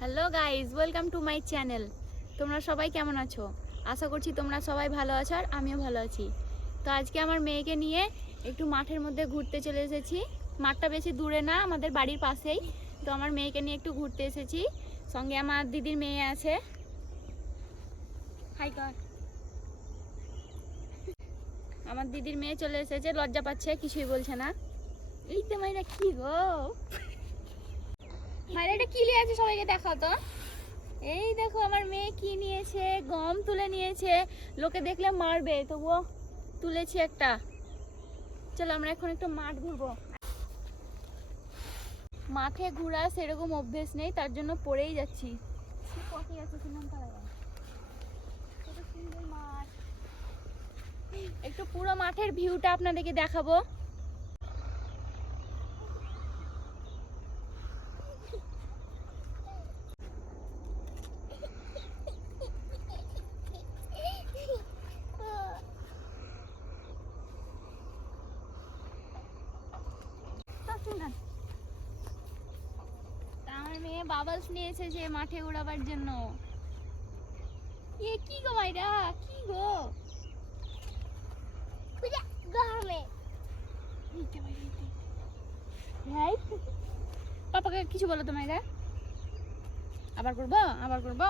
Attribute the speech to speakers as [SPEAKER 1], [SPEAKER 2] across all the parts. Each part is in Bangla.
[SPEAKER 1] Hello guys welcome to my channel তোমরা সবাই কেমন আছো? আশা করছি তোমরা সবাই ভালো আছো আর আমিও ভালো আছি। তো আজকে আমার মেয়েকে নিয়ে একটু মাঠের মধ্যে ঘুরতে চলে এসেছি। মাঠটা বেশি দূরে না, আমাদের বাড়ির পাশেই। তো আমার মেয়েকে নিয়ে একটু ঘুরতে এসেছি। সঙ্গে আমার দিদির মেয়ে আছে। হাই কর আমার দিদির মেয়ে চলে এসেছে, লজ্জা পাচ্ছে, কিছুই বলছে না। এই তো মাইরা, কি গো? মায়ের, এটা কি নিয়ে আছে সবাইকে দেখাও তো। এই দেখো, আমার মেয়ে কি নিয়েছে? গম তুলে নিয়েছে। লোকে দেখলে মারবে, তবুও তুলেছি একটা। চলো, আমরা এখন একটু মাঠ ঘুরবো। মাঠে ঘোরার সেরকম অভ্যেস নেই, তার জন্য পড়েই যাচ্ছি। একটু পুরো মাঠের ভিউটা আপনাদেরকে দেখাবো শুনুন তা আমার মেয়ে বাবলস নিয়েছে যে মাঠে উড়াবার জন্য। এ কি গো মাইরা কি গো? পাপাকে কিছু বলো তো মাইরা। আবার করব? আবার করব?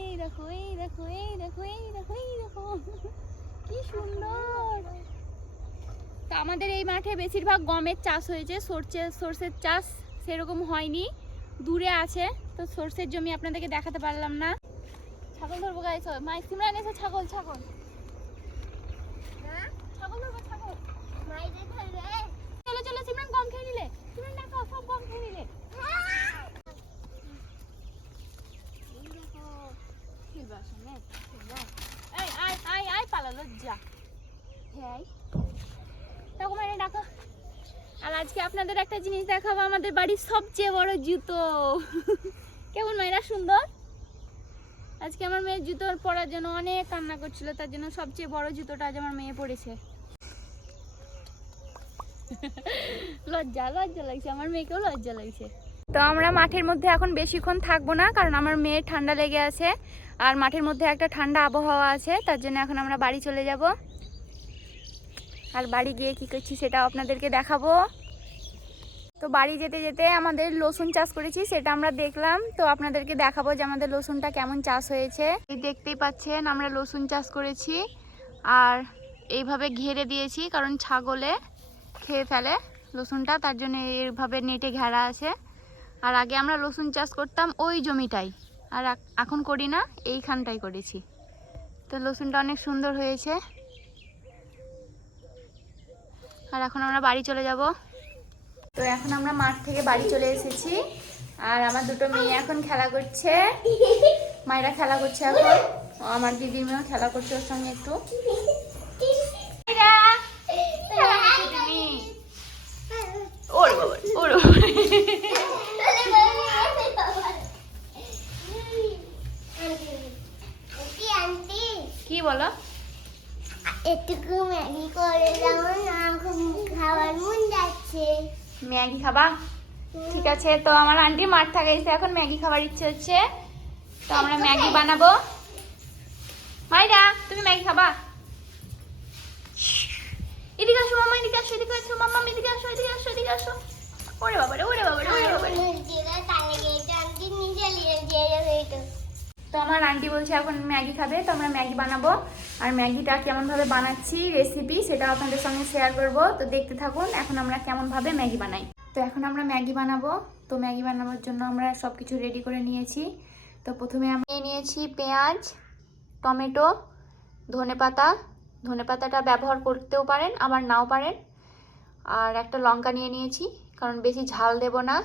[SPEAKER 1] এই দেখো এই দেখো এই দেখো এই দেখো এই দেখো। কি সুন্দর। তো আমাদের এই মাঠে বেশিরভাগ গমের চাষ হয়েছে সরষে সর্ষের চাষ সেরকম হয়নি। দূরে আছে, তো সর্ষের জমি আপনাদেরকে দেখাতে পারলাম না। ছাগল ধরবো গাইছ মাই সিমরান এসে ছাগল ছাগল। ধরবো, ছাগল। গম খেয়ে গম খেয়ে নিলে। আয় আয় আয়, পালালো, যা। হ্যাঁ দেখো মানে ডাকো। আর আজকে আপনাদের একটা জিনিস দেখাবো, আমাদের বাড়ির সবচেয়ে বড় জুতো। কেমন মেয়েরা, সুন্দর? আজকে আমার মেয়ের জুতো পরার জন্য অনেক কান্না করছিল, তার জন্য সবচেয়ে বড় জুতোটা আজ আমার মেয়ে পড়েছে লজ্জা লজ্জা লাগছে, আমার মেয়েকেও লজ্জা লাগছে। তো আমরা মাঠের মধ্যে এখন বেশিক্ষণ থাকব না, কারণ আমার মেয়ের ঠান্ডা লেগে আছে, আর মাঠের মধ্যে একটা ঠান্ডা আবহাওয়া আছে, তার জন্য এখন আমরা বাড়ি চলে যাব। আর বাড়ি গিয়ে কি করছি সেটাও আপনাদেরকে দেখাবো। তো বাড়ি যেতে যেতে আমাদের রসুন চাষ করেছি, সেটা আমরা দেখলাম। তো আপনাদেরকে দেখাবো যে আমাদের রসুনটা কেমন চাষ হয়েছে। এই দেখতেই পাচ্ছেন, আমরা রসুন চাষ করেছি। আর এইভাবে ঘেরে দিয়েছি, কারণ ছাগলে খেয়ে ফেলে রসুনটা তার জন্য এইভাবে নেটে ঘেরা আছে। আর আগে আমরা রসুন চাষ করতাম ওই জমিটাই, আর এখন করি না, এইখানটাই করেছি। তো রসুনটা অনেক সুন্দর হয়েছে। আর এখন আমরা বাড়ি চলে যাব। তো এখন আমরা মাঠ থেকে বাড়ি চলে এসেছি। আর আমার দুটো মেয়ে এখন খেলা করছে। মায়েরা খেলা করছে এখন। আমার দিদি মেয়েও খেলা করছে ওর সঙ্গে একটু মায়েরা, কোথায় যাচ্ছ তুমি? ওরে বাবা, ওরে বাবা। কি বলো
[SPEAKER 2] একটুকু ম্যাগি করে দাও না খুব খাবার মন যাচ্ছে
[SPEAKER 1] ম্যাগি খাবা? ঠিক আছে, তো আমার আন্টি মাঠ থেকে এখন ম্যাগি খাবার ইচ্ছে হচ্ছে। তো আমরা ম্যাগি বানাবো। মাইরা, তুমি ম্যাগি খাবা? এদিকে আসো মামা, এদিকে আসো এদিকে আসো মামা, এদিকে আসো এদিকে আসো এদিকে আসো। ওরে ওরে ওরে তো আমার আন্টি বলছে, এখন ম্যাগি খাবে, তো আমরা ম্যাগি বানাবো। আর ম্যাগিটা কেমনভাবে বানাচ্ছি রেসিপি সেটা আপনাদের সঙ্গে শেয়ার করব। তো দেখতে থাকুন, এখন আমরা কেমনভাবে ম্যাগি বানাই। তো এখন আমরা ম্যাগি বানাবো। তো ম্যাগি বানানোর জন্য আমরা সব কিছু রেডি করে নিয়েছি। তো প্রথমে আমি নিয়ে নিয়েছি পেঁয়াজ, টমেটো, ধনেপাতা। ধনেপাতাটা ব্যবহার করতেও পারেন, আবার নাও পারেন। আর একটা লঙ্কা নিয়ে নিয়েছি, কারণ বেশি ঝাল দেব না,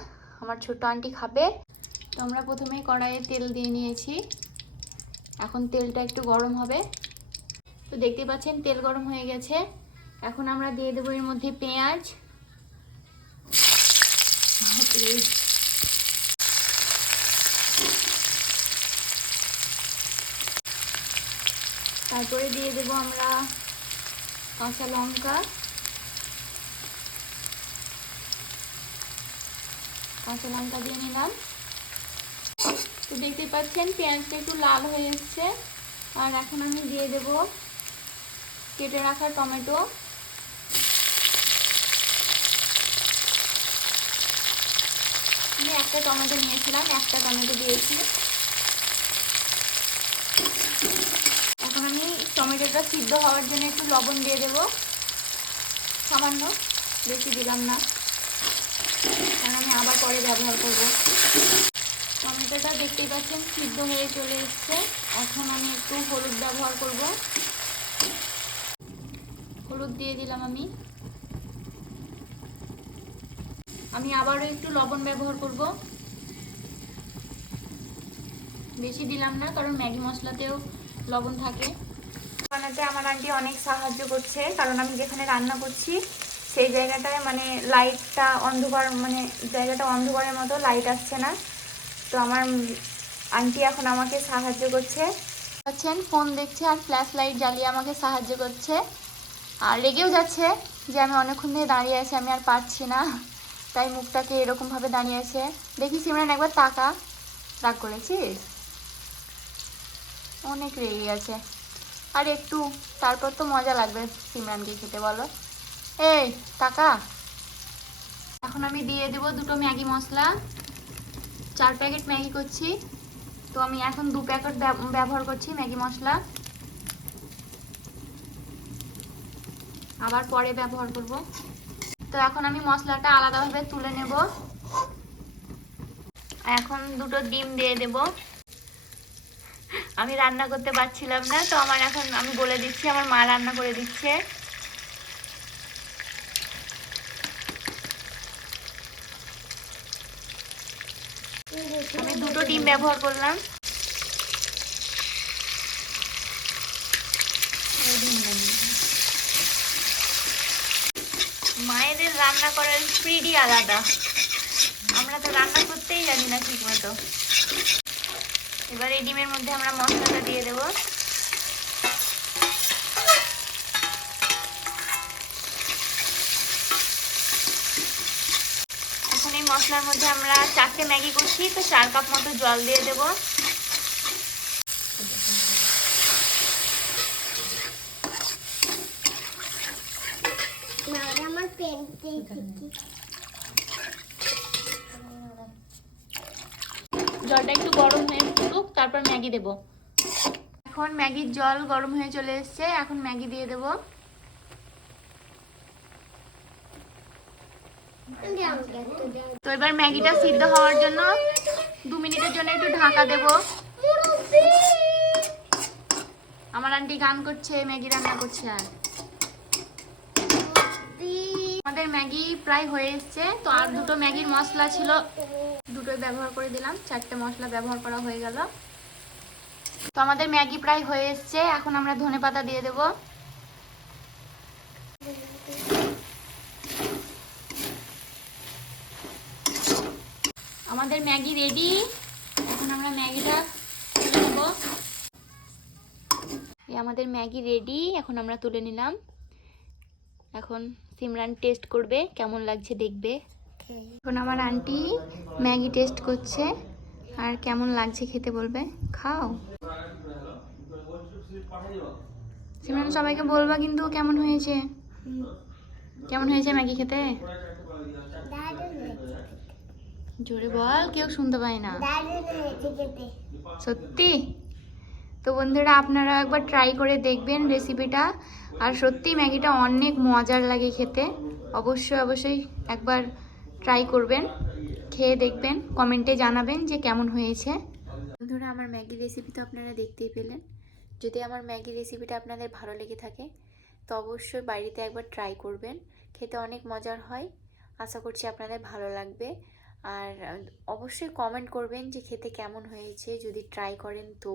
[SPEAKER 1] আমার ছোট্ট আন্টি খাবে। তো আমরা প্রথমেই কড়াইয়ে তেল দিয়ে নিয়েছি। এখন তেলটা একটু গরম হবে। তো দেখতে পাচ্ছেন তেল গরম হয়ে গেছে। এখন আমরা দিয়ে দেবো এর মধ্যে পেঁয়াজ তারপরে দিয়ে দেবো আমরা কাঁচা লঙ্কা। কাঁচা লঙ্কা দিয়ে নিলাম। তো দেখতে পাচ্ছেন পেঁয়াজটা একটু লাল হয়ে এসছে। আর এখন আমি দিয়ে দেব কেটে রাখা টমেটো। আমি একটা টমেটো নিয়েছিলাম, একটা টমেটো দিয়েছি। এখন আমি টমেটোটা সিদ্ধ হওয়ার জন্য একটু লবণ দিয়ে দেব। সামান্য, বেশি দিলাম না। কারণ আমি আবার পরে ব্যবহার করব। টমেটোটা দেখতেই পাচ্ছেন সিদ্ধ হয়ে চলে এসছে। এখন আমি একটু হলুদ ব্যবহার করব। হলুদ দিয়ে দিলাম আমি। আমি আবারও একটু লবণ ব্যবহার করব। বেশি দিলাম না কারণ ম্যাগি মশলাতেও লবণ থাকে। বানাতে আমার আন্টি অনেক সাহায্য করছে কারণ আমি যেখানে রান্না করছি সেই জায়গাটায় মানে লাইটটা অন্ধকার মানে জায়গাটা অন্ধকারের মতো লাইট আসছে না। তো আমার আন্টি এখন আমাকে সাহায্য করছে। পাচ্ছেন ফোন দেখছে আর ফ্ল্যাশ লাইট জ্বালিয়ে আমাকে সাহায্য করছে। আর রেগেও যাচ্ছে যে আমি অনেকক্ষণ ধরে দাঁড়িয়ে আছি আমি আর পারছি না। তাই মুখটাকে এরকমভাবে দাঁড়িয়ে আছে। দেখি সিমরান একবার তাকা। রাগ করেছিস? অনেক রেগে গেছে। আর একটু, তারপর তো মজা লাগবে সিমরানকে খেতে বলো। এই টাকা এখন আমি দিয়ে দেবো দুটো ম্যাগি মশলা। চার প্যাকেট ম্যাগি করছি। তো আমি এখন দু প্যাকেট ব্যবহার করছি ম্যাগি মশলা। আবার পরে ব্যবহার করব। তো এখন আমি মশলাটা আলাদাভাবে তুলে নেব। এখন দুটো ডিম দিয়ে দেব। আমি রান্না করতে পারছিলাম না, তো আমার এখন আমি বলে দিচ্ছি, আমার মা রান্না করে দিচ্ছে। আমি দুটো ডিম ব্যবহার করলাম। রান্না করার স্পিডই আলাদা। আমরা তো রান্না করতেই জানি না ঠিক মতো এবার এই ডিমের মধ্যে আমরা মশলাটা দিয়ে দেবো। এখন এই মশলার মধ্যে আমরা চারটে ম্যাগি করছি তো চার কাপ মতো জল দিয়ে দেবো
[SPEAKER 2] না ওটা আমার পেন্টেই থেকে
[SPEAKER 1] জলটা একটু গরম হয়ে ফুটুক তারপর ম্যাগি দেব। এখন ম্যাগির জল গরম হয়ে চলে এসছে, এখন ম্যাগি দিয়ে দেব। তো এবার ম্যাগিটা সিদ্ধ হওয়ার জন্য দু মিনিটের জন্য একটু ঢাকা দেব। আমার আন্টি গান করছে, ম্যাগি রান্না করছে আর। আমাদের ম্যাগি প্রায় হয়ে তো আর দুটো ম্যাগির মশলা ছিল। দুটোই ব্যবহার করে দিলাম। চারটে মশলা ব্যবহার করা হয়ে গেল। তো আমাদের ম্যাগি প্রায় হয়ে এসছে। এখন আমরা ধনে পাতা দিয়ে দেব। আমাদের ম্যাগি রেডি। এখন আমরা ম্যাগিটা তুলে নেব। আমাদের ম্যাগি রেডি। এখন আমরা তুলে নিলাম। এখন সিমরান টেস্ট করবে কেমন লাগছে দেখবে? এখন আমার আন্টি ম্যাগি টেস্ট করছে আর কেমন লাগছে খেতে বলবে? খাও। সিমরান সবাইকে বলবা কিন্তু কেমন হয়েছে? কেমন হয়েছে ম্যাগি খেতে? জোরে বল কেউ শুনতে পায় না। সত্যি? তো বন্ধুরা আপনারা একবার ট্রাই করে দেখবেন রেসিপিটা আর সত্যি ম্যাগিটা অনেক মজার লাগে খেতে। অবশ্যই অবশ্যই একবার ট্রাই করবেন, খেয়ে দেখবেন, কমেন্টে জানাবেন যে কেমন হয়েছে। বন্ধুরা, আমার ম্যাগি রেসিপি তো আপনারা দেখতেই পেলেন। যদি আমার ম্যাগি রেসিপিটা আপনাদের ভালো লেগে থাকে, তো অবশ্যই বাড়িতে একবার ট্রাই করবেন। খেতে অনেক মজার হয়। আশা করছি আপনাদের ভালো লাগবে। আর অবশ্যই কমেন্ট করবেন যে খেতে কেমন হয়েছে, যদি ট্রাই করেন তো।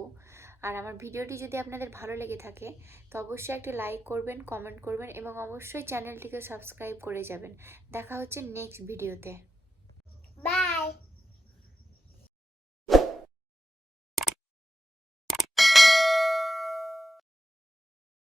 [SPEAKER 1] আর আমার ভিডিওটি যদি আপনাদের ভালো লেগে থাকে, তো অবশ্যই একটি লাইক করবেন কমেন্ট করবেন এবং অবশ্যই চ্যানেলটিকে সাবস্ক্রাইব করে যাবেন। দেখা হচ্ছে নেক্সট ভিডিওতে
[SPEAKER 2] বাই